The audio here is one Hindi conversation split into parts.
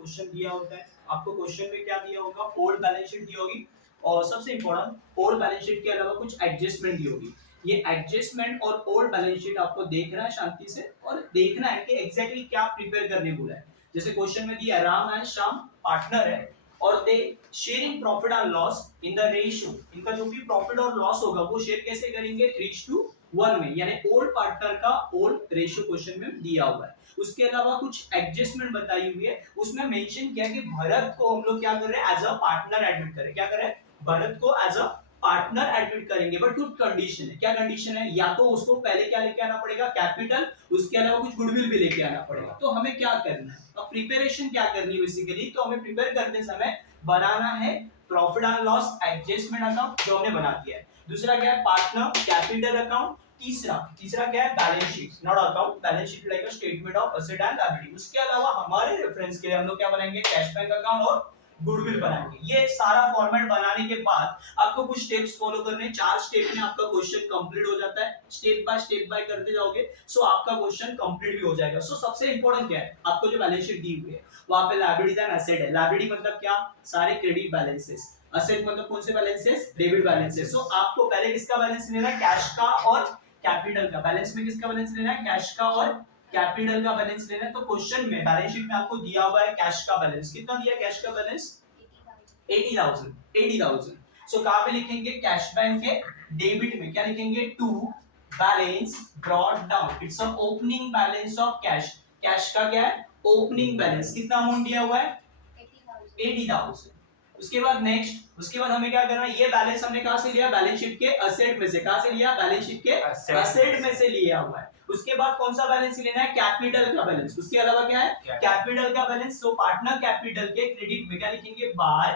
क्वेश्चन दिया होता है, आपको क्वेश्चन में क्या दिया होगा, ओल्ड बैलेंस शीट दी होगी और सबसे इंपॉर्टेंट ओल्ड बैलेंस शीट के अलावा कुछ एडजस्टमेंट दी होगी। ये एडजस्टमेंट और ओल्ड बैलेंस शीट आपको देखना है शांति से और देखना है कि एग्जैक्टली क्या प्रिपेयर करने बोला है। जैसे क्वेश्चन में दिया राम एंड श्याम पार्टनर है और they sharing profit and loss in the ratio, इनका जो भी प्रॉफिट और लॉस होगा वो शेयर कैसे करेंगे 3:1 में, यानी ओल्ड पार्टनर का ओल्ड रेशियो क्वेश्चन में दिया हुआ है। उसके अलावा कुछ एडजस्टमेंट बताई हुई है, उसमें मेंशन किया कि भरत को हम लोग क्या कर रहे हैं एज अ पार्टनर एडमिट करें, क्या करें भरत को एज अ पार्टनर एडमिट करेंगे, बट कुछ कंडीशन है। क्या कंडीशन है, या तो उसको पहले क्या लेके आना पड़ेगा कैपिटल, उसके अलावा कुछ गुडविल भी लेके आना पड़ेगा। तो हमें क्या करना है, अब प्रिपरेशन क्या करनी है बेसिकली, तो हमें प्रिपेयर करते समय बनाना है profit and loss adjustment account जो हमने बना दिया है। दूसरा क्या है पार्टनर कैपिटल अकाउंट। तीसरा क्या है balance sheet not account, balance sheet like a statement of asset and liability. उसके अलावा हमारे रेफरेंस के लिए हम लोग क्या बनाएंगे कैश बैंक अकाउंट और गुडविल बनाएंगे। ये सारा फॉर्मेट बनाने के बाद आपको कुछ स्टेप्स फॉलो करने हैं, 4 स्टेप में आपका क्वेश्चन कंप्लीट हो जाता है। स्टेप बाय करते जाओगे सो आपका क्वेश्चन कंप्लीट भी हो जाएगा। सो सबसे इंपॉर्टेंट क्या है, आपको जो बैलेंस शीट दी हुई है वहां पे लायबिलिटीज एंड एसेट है। लायबिलिटी मतलब क्या, सारे क्रेडिट बैलेंसेस, असेट मतलब कौन से बैलेंसेस, डेबिट बैलेंसेस। सो आपको पहले किसका बैलेंस लेना है, कैश का और कैपिटल का। बैलेंस में किसका बैलेंस लेना है, कैश का और कैपिटल का बैलेंस लेना है। तो क्वेश्चन में बैलेंस शीट में आपको दिया हुआ है कैश का बैलेंस, कितना दिया है कैश का बैलेंस 80,000। सो कहां पे लिखेंगे कैश बैंक के डेबिट में क्या लिखेंगे, to balance brought down, it's a opening balance of cash. Cash का क्या है ओपनिंग बैलेंस, कितना अमाउंट दिया हुआ है 80,000। उसके बाद नेक्स्ट, उसके बाद हमें क्या करना है, ये बैलेंस हमने कहां से लिया, बैलेंस शीट के असेट में से। कहां से लिया, बैलेंस शीट के असेट में से लिया हुआ है। उसके बाद कौन सा बैलेंस लेना है, कैपिटल का बैलेंस। उसके अलावा क्या है कैपिटल का बैलेंस। तो पार्टनर कैपिटल के क्रेडिट में क्या लिखेंगे, बाय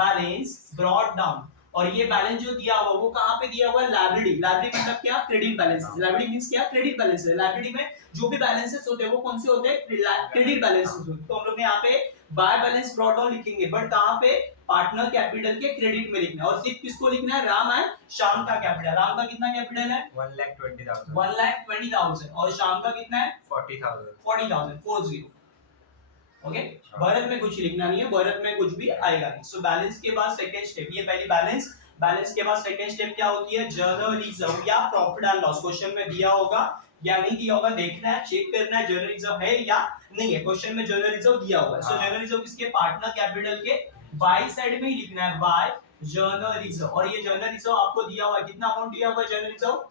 बैलेंस ब्रॉट डाउन। और ये बैलेंस जो दिया हुआ वो कहां पे दिया हुआ है, लायबिलिटी। लायबिलिटी मतलब क्या, क्रेडिट बैलेंस। लायबिलिटी मींस क्या, क्रेडिट बैलेंस है। लायबिलिटी में जो भी बैलेंसेस होते हैं वो कौन से होते हैं, क्रेडिट बैलेंसेस होते हैं। तो हम लोग यहाँ पे बाय बैलेंस ब्रॉट डाउन लिखेंगे, बट कहां पे, पार्टनर कैपिटल के क्रेडिट में लिखना है। और सिर्फ किसको लिखना है, राम एंड श्याम का कैपिटल। राम का कितना कैपिटल है 1,20,000 और श्याम का कितना है 40,000। ओके भरत में कुछ लिखना नहीं है, भरत में कुछ भी आएगा नहीं। सो बैलेंस के बाद सेकंड स्टेप, ये पहली बैलेंस। बैलेंस के बाद सेकंड स्टेप क्या होती है, जर्नल रिजर्व या प्रॉफिट एंड लॉस। क्वेश्चन में दिया होगा या नहीं दिया होगा देखना है, चेक करना है जर्नल रिजर्व है या नहीं है। क्वेश्चन में जर्नल रिजर्व दिया हुआ है। सो जर्नल रिजर्व किसके, पार्टनर कैपिटल के बाय साइड में ही लिखना है, बाय जर्नल रिजर्व। और ये जर्नल रिजर्व आपको दिया हुआ है, कितना अमाउंट दिया हुआ है जर्नल रिजर्व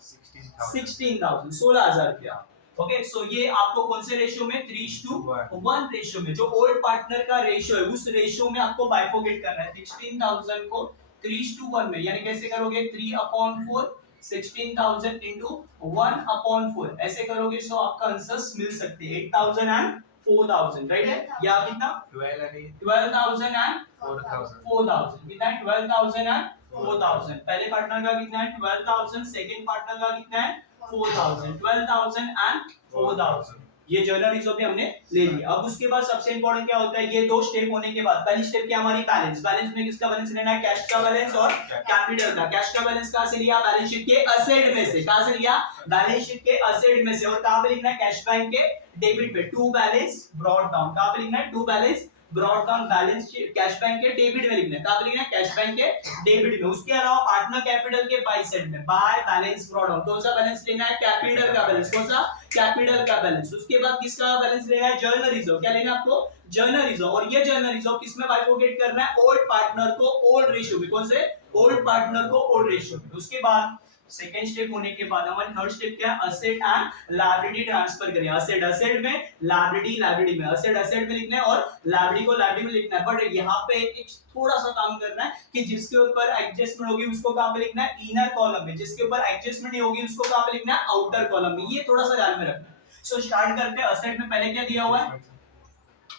16,000, 16,000 रुपया। ओके सो ये आपको कौन से रेशियो में, 3:1 रेशियो में, जो ओल्ड पार्टनर का रेशियो है उस रेशियो में आपको बाइफोकेट करना है 16,000 को 3:1 में। यानी कैसे करोगे, 3/4 16,000 into 1/4 ऐसे करोगे सो आपका आंसर मिल सकते हैं 8,000 and 4,000, राइट है। या कितना 12,000 and 4,000, कितना है 12,000 and 4,000। पहले पार्टनर का कितना है 12,000, सेकंड पार्टनर का कितना है 4,000, 12,000 and 4,000। ये जर्नल रिजर्व भी हमने ले लिया। अब उसके बाद सबसे इंपॉर्टेंट क्या होता है, ये दो स्टेप होने के बाद पहली स्टेप क्या हमारी बैलेंस। बैलेंस में किसका बैलेंस लेना है, कैश का बैलेंस और कैपिटल का। कैश का बैलेंस कहां से लिया, बैलेंस शीट के असेट में से। कहां से लिया, बैलेंस शीट के असेट में से। और कहां पे लिखना है, कैश बैंक के डेबिट पे, टू बैलेंस ब्रॉट डाउन। कहां पे लिखना है, to balance brought down balance cash bank के डेबिट में लिखना है। कहां पे लिखना है, कैश बैंक के डेबिट में। उसके अलावा पार्टनर कैपिटल के बाय साइड में बाय बैलेंस ब्रॉट डाउन। कौन सा बैलेंस लेना है, कैपिटल का बैलेंस। कौन सा, कैपिटल का बैलेंस। उसके बाद किसका बैलेंस लेना है, जर्नल रिजर्व। क्या लेना है आपको, जर्नल रिजर्व। और ये जर्नल रिजर्व किसमें बाइफोकेट करना है, ओल्ड पार्टनर को ओल्ड रेशियो में। कौन से, ओल्ड पार्टनर को ओल्ड रेशियो में। उसके बाद सेकेंड स्टेप होने के बाद हमारी थर्ड स्टेप क्या है, असेट एंड लायबिलिटी ट्रांसफर करें। असेट असेट में, लायबिलिटी लायबिलिटी में। असेट असेट में लिखना है और लायबिलिटी को लायबिलिटी में लिखना है। बट यहाँ पे एक थोड़ा सा काम करना है कि जिसके ऊपर एडजस्टमेंट होगी उसको कहां पे लिखना है, इनर कॉलम में। जिसके ऊपर एडजस्टमेंट नहीं होगी उसको कहां पे लिखना है, आउटर कॉलम में। ये थोड़ा सा ध्यान में रखना है। सो स्टार्ट करते हैं। असेट में पहले क्या दिया हुआ है,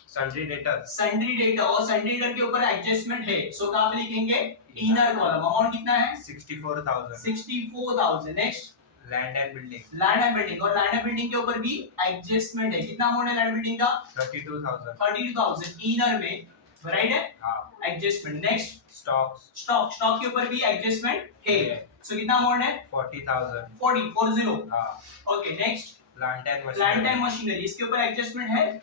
सन्ड्री डेटर। Sundry debtor. और सन्ड्री डेटर के ऊपर एडजस्टमेंट है सो कहां पे लिखेंगे, इनर कॉलम। अमाउंट कितना है 64,000। Next land and building. Land and building. और लैंड एंड बिल्डिंग के ऊपर भी एडजस्टमेंट है। कितना अमाउंट है लैंड बिल्डिंग का 32,000 इनर में, राइट है। हाँ। एडजस्टमेंट। नेक्स्ट स्टॉक के ऊपर भी एडजस्टमेंट है। सो कितना अमाउंट है 40,000। 40। हाँ। Okay next plant and machinery. इसके ऊपर एडजस्टमेंट है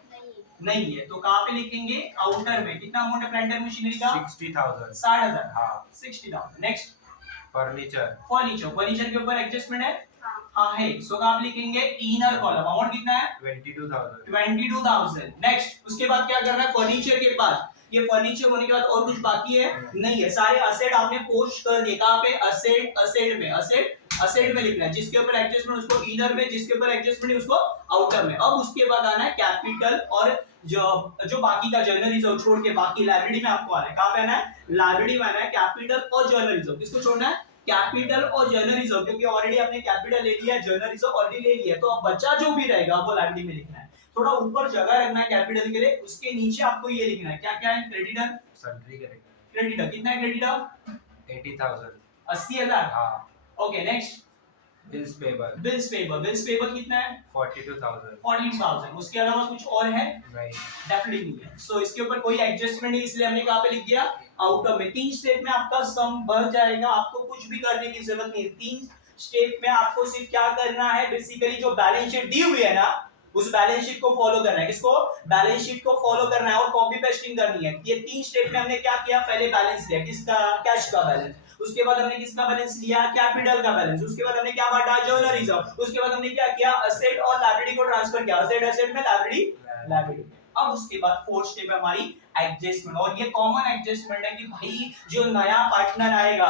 नहीं है, तो कहाँ पे लिखेंगे? आउटर में। कितना अमाउंट है प्लांट एंड मशीनरी का? 60,000। 60,000। हाँ। 60,000। Next furniture. फर्नीचर, फर्नीचर के ऊपर एडजस्टमेंट है? हाँ है। सो आप लिखेंगे इनर कॉलम, अमाउंट कितना है? 22,000। 22,000। नेक्स्ट, उसके बाद क्या करना है? फर्नीचर के बाद, ये फर्नीचर होने के बाद और कुछ बाकी है? नहीं है। सारे असेट आपने पोस्ट कर दिए। कहाँ पे? असेट, असेट में, असेट में लिखना है। जिसके ऊपर एडजस्टमेंट उसको इनर में, जिसके ऊपर एडजस्टमेंट है उसको आउटर में। अब उसके बाद आना है कैपिटल, और जो बाकी का जर्नल रिजर्व छोड़ के बाकी लाइब्रेरी में आपको आना है। कहाँ पे आना है? लाइब्रेरी में आना है। कैपिटल और जर्नल रिजर्व किसको छोड़ना है? कैपिटल और जर्नल रिजर्व, क्योंकि ऑलरेडी आपने कैपिटल ले लिया, जर्नल रिजर्व ऑलरेडी ले लिया, तो अब बचा जो भी रहेगा वो लाइब्रेरी में लिखना है। थोड़ा ऊपर जगह रखना है कैपिटल के लिए, उसके नीचे आपको ये लिखना है। क्या क्या है? Creditor, sundry creditor. क्रेडिटर कितना है? क्रेडिटर 80,000। 80,000। हाँ। Okay next, bills payable. Bills payable, bills payable कितना है? 42,000। 42,000। उसके अलावा कुछ और है? नहीं। डेफिनेटली नहीं है। सो इसके ऊपर कोई एडजस्टमेंट नहीं, इसलिए हमने कहाँ पे लिख दिया? आउटर में। 3 स्टेप में आपका सम भर जाएगा, आपको कुछ भी करने की जरूरत नहीं है। 3 स्टेप में आपको सिर्फ क्या करना है? बेसिकली जो बैलेंस शीट दी हुई है ना, उस बैलेंस शीट को फॉलो करना है। किसको? बैलेंस शीट को फॉलो करना है और कॉपी पेस्टिंग करनी है। ये 3 स्टेप में हमने क्या किया? पहले बैलेंस लिया, किसका? कैश का बैलेंस। उसके बाद हमने किसका बैलेंस लिया? कैपिटल का बैलेंस। उसके बाद हमने क्या बांटा? Journal reserve. उसके बाद हमने क्या किया? असेट और लायबिलिटी को ट्रांसफर किया। असेट असेट में, लायबिलिटी लायबिलिटी। अब उसके बाद 4th स्टेप है हमारी एडजस्टमेंट, और ये कॉमन एडजस्टमेंट है कि भाई जो नया पार्टनर आएगा,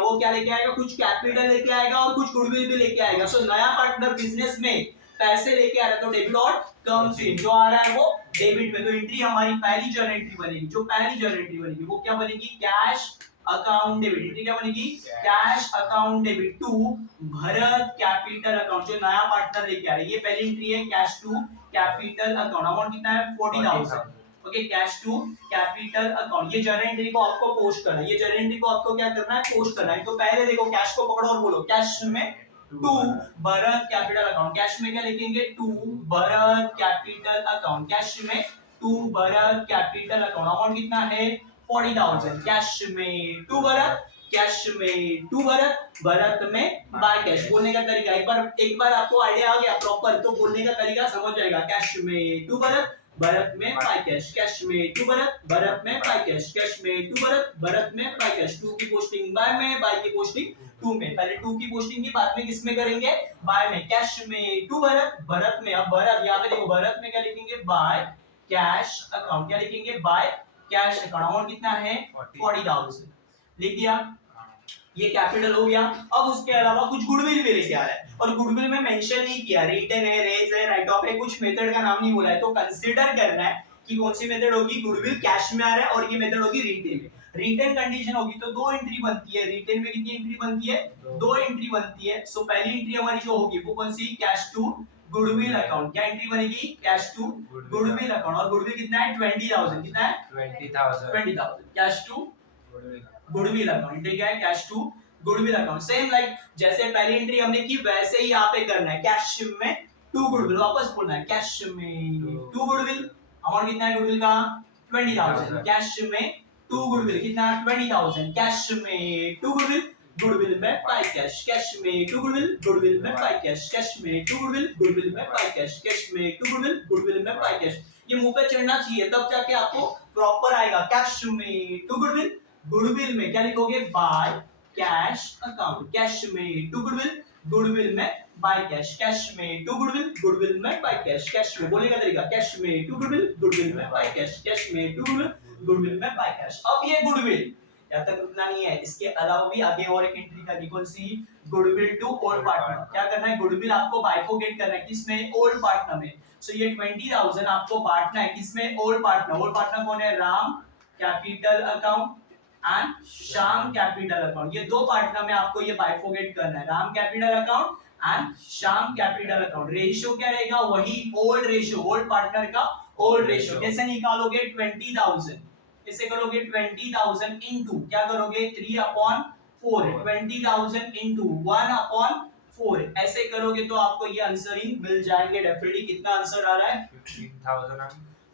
वो क्या लेके आएगा? कुछ कैपिटल लेके आएगा और कुछ गुडविल भी लेके आएगा। सो नया पार्टनर बिजनेस में पैसे लेके आ रहा है, तो डेबिट और कम्स इन, जो आ रहा है वो डेबिट में। तो एंट्री हमारी पहली जर्नल एंट्री बनेगी। जो पहली जर्नल एंट्री बनेगी वो क्या बनेगी? Cash account debit. एंट्री क्या बनेगी? Cash account debit to Bharat capital account, जो नया पार्टनर लेके आ रहा है। ये पहली एंट्री है, cash to capital account. Amount कितना है? 40,000। Okay, cash to capital account. ये जर्नल एंट्री को आपको पोस्ट करना है। ये जर्नल एंट्री को आपको क्या करना है? पोस्ट करना है। तो पहले देखो, कैश को पकड़ो और बोलो कैश में to Bharat capital account. Cash में क्या लिखेंगे? To Bharat capital account. Cash में to Bharat capital account. Amount कितना है? 40,000। कैश में टू भरत, कैश में टू भरत, भरत में बाय कैश। बोलने का तरीका एक बार आपको आइडिया आ गया प्रॉपर, तो बोलने का तरीका समझ जाएगा। कैश में टू भरत, भरत में बाय कैश। कैश में टू भरत, भरत में बाय कैश। कैश में टू भरत, भरत में बाय कैश। टू की पोस्टिंग बाय में, बाय की पोस्टिंग टू में। पहले टू की पोस्टिंग की, बाद में किसमें करेंगे? बाय में। कैश में टू भरत, भरत में। अब भरत, यहाँ पे देखो, भरत में क्या लिखेंगे? By cash account. क्या लिखेंगे? By cash account. अमाउंट कितना है? 40,000। लिख दिया। ये कैपिटल हो गया। अब उसके अलावा कुछ गुडविल भी लेके आ रहा है, और गुडविल में मेंशन नहीं किया, रिटर्न है, रेज है, राइट ऑफ है, कुछ मेथड का नाम नहीं बोला है। तो कंसीडर करना है कि कौन सी मेथड होगी। गुडविल कैश में आ रहा है और ये मेथड होगी रिटेन में। रिटेन कंडीशन होगी तो 2 एंट्री बनती है। रिटेन में कितनी एंट्री बनती है? 2 एंट्री बनती है। सो पहली एंट्री हमारी जो होगी वो कौन सी? Cash to goodwill account. क्या एंट्री बनेगी? Cash to goodwill account. और गुडविल कितना है? 20,000। कितना है? 20,000। Cash to goodwill account. Entry क्या है? Cash to goodwill account. Same like जैसे पहली एंट्री हमने की वैसे ही यहाँ पे करना है। कैश में टू गुडविल, वापस बोलना है कैश में टू गुडविल। अमाउंट कितना है गुडविल का? 20,000। कैश में टू गुडविल कितना? 20,000। कैश में टू गुडविल, गुडविल में बाय कैश। कैश में टू गुडविल, गुडविल में बाय कैश। कैश में टू गुडविल, गुडविल में बाय कैश। कैश में टू गुडविल, गुडविल में बाय कैश। ये मुंह पे चढ़ना चाहिए, तब जाके आपको प्रॉपर आएगा। कैश में टू गुडविल, गुडविल में क्या लिखोगे? By cash account. कैश में टू गुडविल, गुडविल में बाय कैश। कैश में टू गुडविल, गुडविल में बाय कैश। कैश में, बोलने का तरीका, कैश में टू गुडविल, गुडविल में बाय कैश। कैश में टू गुडविल, गुडविल में बाय कैश। अब ये गुडविल यहाँ तक रुकना नहीं है, इसके अलावा भी आगे और एक एंट्री करनी। कौन सी? Goodwill to old partner. क्या करना है? गुडविल आपको बाइफोकेट करना है। किसमें? ओल्ड पार्टनर में। सो ये 20,000 आपको बांटना है किसमें? Old partner. ओल्ड पार्टनर कौन है? Ram capital account and Shyam capital account. ये दो पार्टनर में आपको ये बाइफोकेट करना है, Ram capital account and Shyam capital account. Ratio क्या रहेगा? वही ओल्ड रेशियो, ओल्ड पार्टनर का ओल्ड रेशियो। कैसे निकालोगे? 20,000 कैसे करोगे? 20,000 इनटू क्या करोगे? 3/4। 20,000 इनटू 1/4 ऐसे करोगे तो आपको ये आंसर ही मिल जाएंगे डेफिनेटली। कितना आंसर आ रहा है?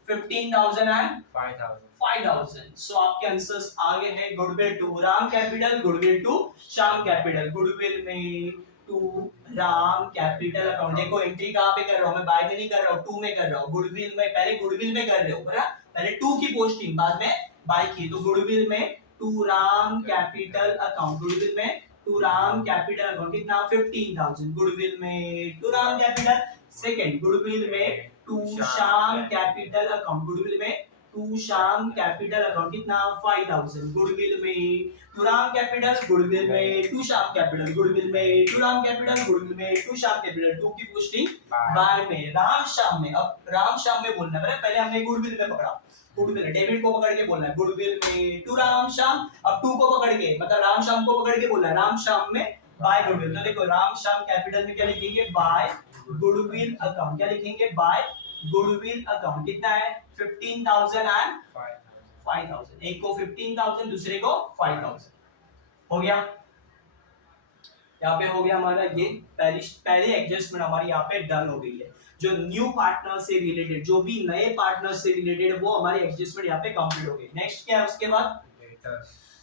15,000 एंड 5,000। सो आपके आंसर्स आ गए हैं। Goodwill to Ram capital, goodwill to Shyam capital. Goodwill में टू राम कैपिटल अकाउंट। देखो एंट्री कहाँ पे कर रहा हूँ मैं, बाय में नहीं कर रहा हूँ, टू में कर रहा हूँ। गुडविल में, पहले गुडविल में कर रहे हो ना, पहले टू की पोस्टिंग बाद में बाय की। तो गुडविल में to Ram capital account, goodwill में टू राम कैपिटल अकाउंट कितना 15,000 गुडविल में to Ram capital. Second goodwill में to Shyam capital account, goodwill में टू श्याम कैपिटल अकाउंट कितना 5,000 गुडविल में टू राम कैपिटल, गुडविल में टू श्याम कैपिटल, गुडविल में टू राम कैपिटल, गुडविल में टू श्याम कैपिटल। टू की पोस्टिंग बाय में, राम श्याम में। अब राम श्याम में बोलना है, पहले हमने गुडविल में पकड़ा, गुडविल डेबिट को पकड़ के बोलना है गुडविल में टू राम श्याम। अब टू को पकड़ के मतलब राम श्याम को पकड़ के बोलना है राम श्याम में बाय गुडविल। तो देखो राम श्याम कैपिटल में क्या लिखेंगे, बाय गुडविल अकाउंट। क्या लिखेंगे, बाय गुडविल अकाउंट। कितना है 15,000 एंड 5,000। एक को 15,000 दूसरे को 5,000 हो गया। यहाँ पे हो गया हमारा ये पहली एडजस्टमेंट हमारी यहाँ पे डन हो गई है। जो न्यू पार्टनर से रिलेटेड, जो भी नए पार्टनर से रिलेटेड, वो हमारी एडजस्टमेंट यहाँ पे कंप्लीट हो गई। नेक्स्ट क्या है उसके बाद,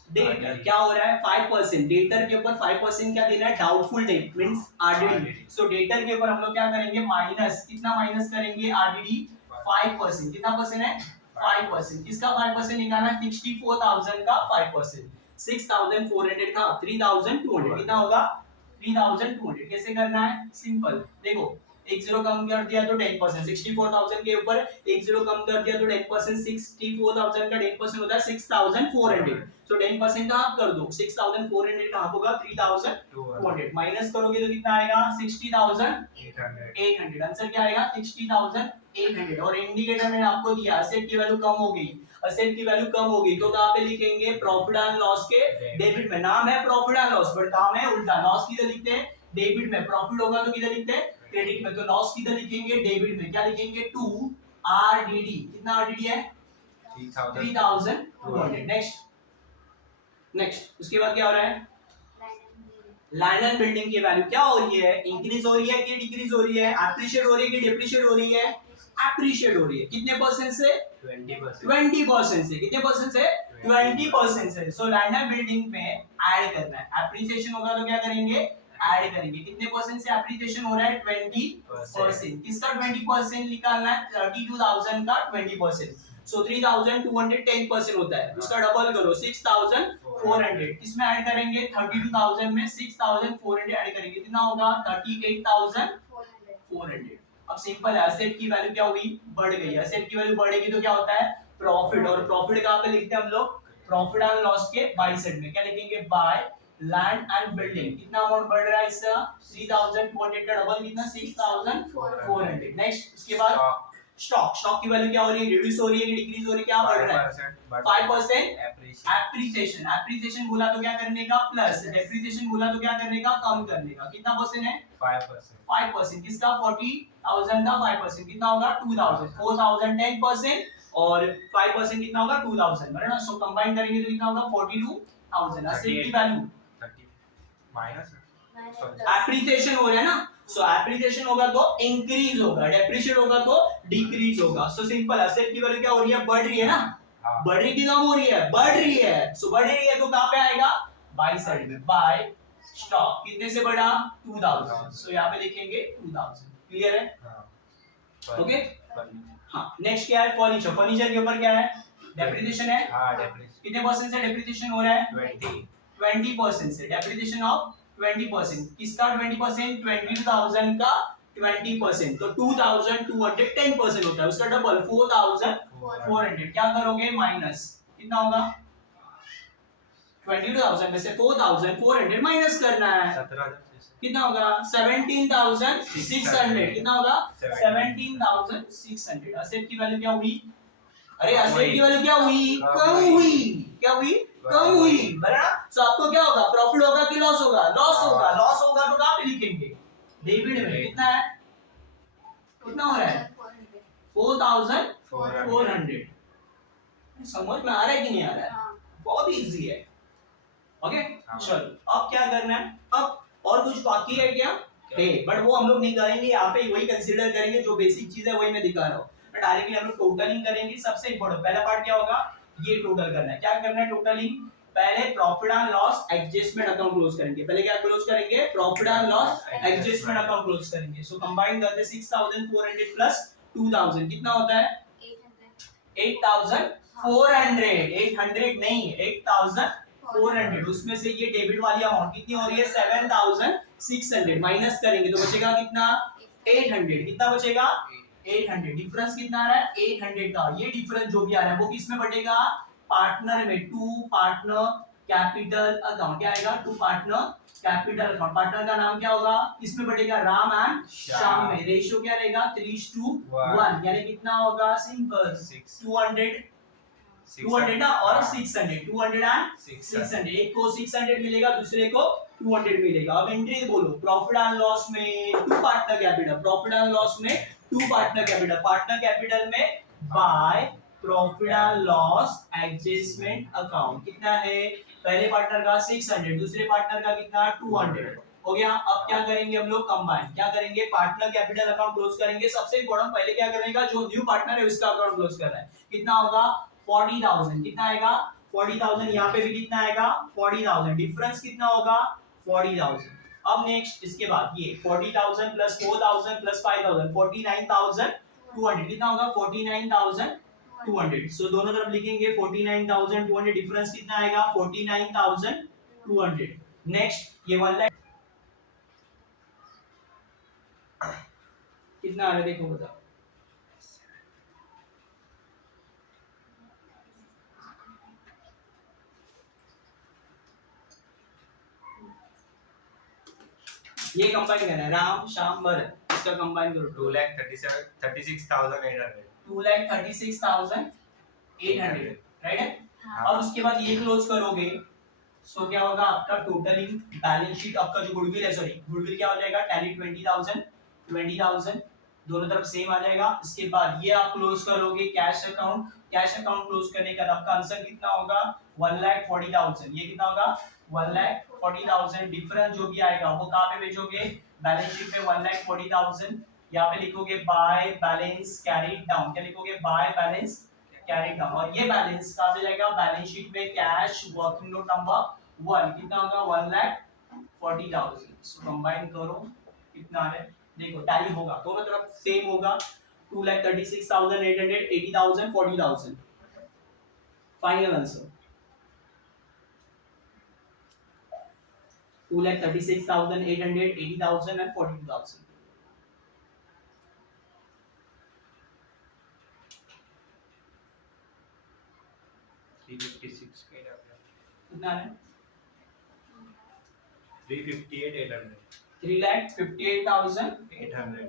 डेटर। क्या हो रहा है 5%, डेटर के ऊपर 5% क्या देना है, डाउटफुल डेट मींस आरडीडी। सो डेटर के ऊपर हम लोग क्या करेंगे, माइनस, कितना माइनस करेंगे, आरडीडी 5%। कितना परसेंट है 5%। किसका 5% निकालना है, 64,000 का 5%। 6,400 का 3,200 कितना होगा 3,200। कैसे करना है, सिंपल। देखो एक जीरो कम कर दिया तो 10%, 64,000 के ऊपर एक जीरो कम कर दिया तो 10%, 64,000 का 10% होता है 6,400। सो 10% का आप कर दो, 6,400 का आप होगा 3,200। माइनस करोगे तो कितना आएगा 60,800। आंसर क्या आएगा 60,800। और इंडिकेटर मैंने आपको दिया, असेट की वैल्यू कम हो गई, असेट की वैल्यू कम हो गई तो कहां पे लिखेंगे, प्रॉफिट एंड लॉस के डेबिट में। नाम है प्रॉफिट एंड लॉस बट काम है उल्टा, लॉस किधर लिखते हैं डेबिट में, प्रॉफिट होगा तो किधर लिखते हैं क्रेडिट में। तो लॉस किधर लिखेंगे डेबिट में। क्या लिखेंगे, टू आरडीडी। कितना आरडीडी है 3,200। नेक्स्ट उसके बाद क्या हो रहा है, लैंड एंड बिल्डिंग की वैल्यू क्या हो रही है, इंक्रीज हो रही है कि डिक्रीज हो रही है, एप्रिशिएट हो रही है कि डिप्रिशिएट हो रही है, एप्रिशिएट हो रही है। कितने परसेंट से 20% से। कितने परसेंट से 20% से। सो लैंड एंड बिल्डिंग में ऐड करना है, एप्रिसिएशन होगा तो क्या करेंगे, ऐड करेंगे। कितने परसेंट से एप्रिसिएशन हो रहा है 20%। किसका 20% निकालना है, 32,000 का 20%। सो 3,200 10% होता है, उसका डबल करो 6,400। किसमें ऐड करेंगे 32,000 में 6,400 ऐड करेंगे, कितना होगा 38,400। अब सिंपल है, एसेट की वैल्यू क्या हुई, बढ़ गई। एसेट की वैल्यू बढ़ेगी तो क्या होता है प्रॉफिट, और प्रॉफिट कहां पे लिखते हैं हम लोग, प्रॉफिट एंड लॉस के बाय साइड में। क्या लिखेंगे, बाय लैंड एंड बिल्डिंग। कितना अमाउंट बढ़ रहा है इसका 3,200 का डबल कितना 6,400। नेक्स्ट उसके बाद स्टॉक। स्टॉक की वैल्यू क्या हो रही है, रिड्यूस हो रही है कि डिक्रीज हो रही है, क्या बढ़ रहा है 5%। एप्रिसिएशन, एप्रिसिएशन बोला तो क्या करने का प्लस, डेप्रिसिएशन बोला तो क्या करने का कम करने का। कितना परसेंट है 5%। किसका 40,000 का 5%, कितना होगा 2,000। 4,000 10% और 5% कितना होगा 2,000, बराबर ना। सो कंबाइन करेंगे तो कितना होगा 42,000। एसेट की वैल्यू माइनस एप्रिसिएशन हो रहा है ना, सो एप्रिसिएशन होगा तो इंक्रीज होगा, डेप्रिशिएट होगा तो डिक्रीज होगा। सो सिंपल, एसेट की वैल्यू क्या हो रही है, बढ़ रही है ना, बढ़ रही की कम हो रही है, बढ़ रही है। सो बढ़ रही है तो कहां पे आएगा, बाय साइड में, बाय स्टॉक। कितने से बढ़ा 2,000। सो यहाँ पे लिखेंगे 2,000। क्लियर है, ओके। हाँ नेक्स्ट क्या है, फर्नीचर। फर्नीचर के ऊपर क्या है, डेप्रिसिएशन है। कितने परसेंट से डेप्रिसिएशन हो रहा है 20% से, डेप्रिसिएशन ऑफ 20%। किसका 20%, 22,000 का 20%। तो 2,200 10% होता है, उसका डबल 4,400। क्या करोगे माइनस, कितना होगा 22,000 में से 4,400 माइनस करना है, 17,000 कितना होगा 17,600। कितना होगा 17,600। एसेट की वैल्यू क्या हुई, अरे एसेट की वैल्यू क्या हुई, कम हुई। क्या हुई, कम हुई, बराबर। सो आपको क्या होगा, प्रॉफिट होगा कि लॉस होगा, लॉस होगा। लॉस होगा तो कहां पे लिखेंगे, डेबिट में। कितना है, कितना हो रहा है 4,400। समझ में आ रहा है कि नहीं आ रहा है, बहुत इजी है, ओके। चलो अब क्या करना है, अब और कुछ बाकी है क्या है, बट वो हम लोग नहीं करेंगे, यहाँ पे वही कंसीडर करेंगे जो बेसिक चीज है वही मैं दिखा रहा हूँ। डायरेक्टली हम लोग टोटलिंग करेंगे। सबसे इम्पोर्टेंट पहला पार्ट क्या होगा, ये टोटल करना है। क्या करना है टोटलिंग, पहले profit and loss adjustment account close करेंगे। पहले क्या क्लोज करेंगे? Profit and loss adjustment account close करेंगे। सो कंबाइन करते 6400 प्लस 2000 कितना होता है? 8400। 800 नहीं, 8400। उसमें से ये डेबिट वाली अमाउंट कितनी हो रही है? 7600 माइनस करेंगे तो बचेगा कितना? 800। कितना बचेगा? 800। डिफरेंस कितना आ रहा है? 800 का। ये डिफरेंस जो भी आ रहा है वो किस में बटेगा? पार्टनर में। टू पार्टनर कैपिटल अकाउंट क्या आएगा? To partner capital account. Partner का नाम क्या होगा? किसमें बटेगा? राम एंड श्याम में। रेशियो क्या रहेगा? 3:1 यानी कितना होगा? सिंपल 200 ना और 600। 200 एंड 600। एक को 600 मिलेगा, दूसरे को 200 मिलेगा। अब एंट्री बोलो। प्रॉफिट एंड लॉस में to partner capital. Profit and loss में to partner capital. Partner capital में by profit and loss adjustment account कितना है? पहले पार्टनर का 600, दूसरे पार्टनर का कितना? 200 हो गया। अब क्या करेंगे हम लोग? कंबाइन। क्या करेंगे? पार्टनर कैपिटल अकाउंट क्लोज करेंगे। सबसे इंपॉर्टेंट पहले क्या करेगा? जो न्यू पार्टनर है उसका अकाउंट क्लोज कर रहा है। कितना होगा? 40000। कितना आएगा? 40000। यहाँ पे भी कितना आएगा? 40000। डिफरेंस कितना होगा? 40000। अब नेक्स्ट इसके बाद ये 40000 प्लस 4000 प्लस 5000 49200 कितना होगा? 49200। सो दोनों तरफ लिखेंगे 49200। डिफरेंस कितना आएगा? 49200। नेक्स्ट ये 1 लाख कितना आ रहा है देखो बताओ। ये कंबाइन करना है। राम श्याम भरत, इसका कंबाइन करो। 2,36,800 2,36,800 राइट है। और उसके बाद ये क्लोज करोगे सो क्या होगा? आपका टोटलिंग बैलेंस शीट आपका जो गुडविल है, सॉरी गुडविल क्या हो जाएगा? टैली 20000 दोनों तरफ सेम आ जाएगा। इसके बाद ये आप क्लोज करोगे cash account. Cash account close करने का आपका आंसर कितना होगा? 1,40,000। ये कितना होगा? 1,40,000। डिफरेंस जो भी आएगा वो कहाँ पे भेजोगे? बैलेंस शीट में 1,40,000। यहाँ पे लिखोगे बाय बैलेंस कैरीड डाउन। क्या लिखोगे? By balance carried down. और ये बैलेंस कहाँ पे जाएगा? बैलेंस शीट में कैश वर्किंग नोट नंबर 1 कितना होगा? 1,40,000। सो कंबाइन करो कितना आ रहा है देखो। टैली होगा, दोनों तरफ सेम होगा। 2,36,800 80,000 40,000। Final answer 2,36,800 80,000 and 42,000। 356 के कितना है? 358,800 3,58,800।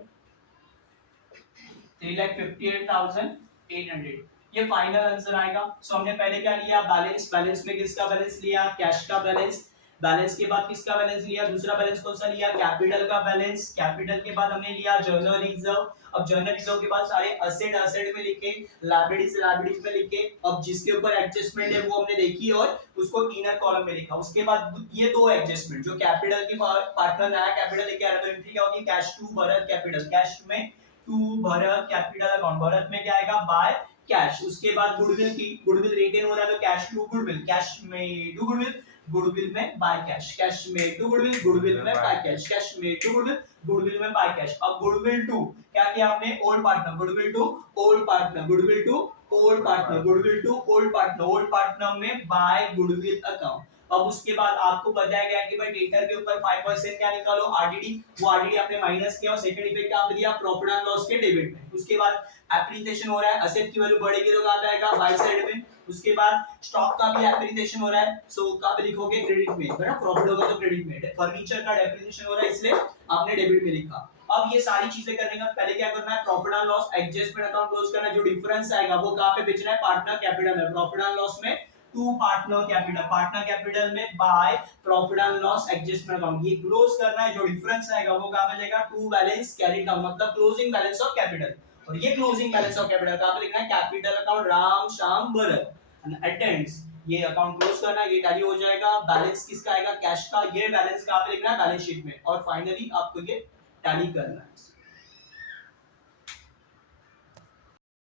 3,58,800 ये फाइनल आंसर आएगा। सो हमने पहले क्या लिया? बैलेंस। बैलेंस में किसका बैलेंस लिया? कैश का बैलेंस। बैलेंस के बाद किसका बैलेंस लिया? दूसरा बैलेंस कौन सा लिया? कैपिटल का बैलेंस। कैपिटल के बाद हमने लिया जर्नल रिजर्व। अब जर्नल रिजर्व के बाद सारे असेट असेट में लिखे, लायबिलिटीज लायबिलिटीज में लिखे। अब जिसके ऊपर एडजस्टमेंट है वो हमने देखी और उसको इनर कॉलम में लिखा। उसके बाद ये दो एडजस्टमेंट जो कैपिटल के पार्टनर नया कैपिटल लेके आ रहा है तो एंट्री क्या होगी? Cash to Bharat capital. Cash में to Bharat capital account. Bharat में क्या आएगा? By cash. उसके बाद गुडविल की, गुडविल रिटेन हो रहा है तो कैश टू गुडविल। कैश में टू गुडविल, गुडविल में बाय कैश। कैश में टू गुडविल, गुडविल में बाय कैश। कैश में टू गुडविल, गुडविल में बाय कैश। अब गुडविल टू क्या किया आपने? Old partner. Goodwill to old partner, goodwill to old partner, goodwill to old partner. Old partner में बाय गुडविल अकाउंट। अब उसके बाद आपको बताया गया कि भाई डेटर के ऊपर 5% क्या निकालो? आरडीडी। वो आरडीडी आपने माइनस किया और सेकंड इफेक्ट क्या आप दिया? प्रॉफिट एंड लॉस के डेबिट में। उसके बाद एप्रिसिएशन हो रहा है, एसेट की वैल्यू बढ़ेगी तो कहां पे आएगा? बाय साइड में। उसके बाद स्टॉक का भी एप्रिसिएशन हो रहा है सो कहां पे लिखोगे? क्रेडिट में। है ना? प्रॉफिट होगा तो क्रेडिट में। फर्नीचर का डेप्रिसिएशन हो रहा है इसलिए आपने डेबिट में लिखा। अब ये सारी चीजें करने का पहले क्या करना है? Profit and loss adjustment account close करना है। जो डिफरेंस आएगा वो कहां पे बेचना है? पार्टनर कैपिटल में। प्रॉफिट एंड लॉस में to partner capital. Partner capital में by profit and loss adjustment account. ये क्लोज करना है। जो डिफरेंस आएगा वो कहां पे जाएगा? टू बैलेंस कैरीड डाउन मतलब क्लोजिंग बैलेंस ऑफ कैपिटल। और ये क्लोजिंग बैलेंस ऑफ कैपिटल कहां पे लिखना है? Capital account Ram Shyam Bharat attends. ये अकाउंट क्लोज करना है। ये टैली हो जाएगा। बैलेंस किसका आएगा? कैश का। ये बैलेंस कहां पे लिखना है? बैलेंस शीट में। और फाइनली आपको ये टैली करना है।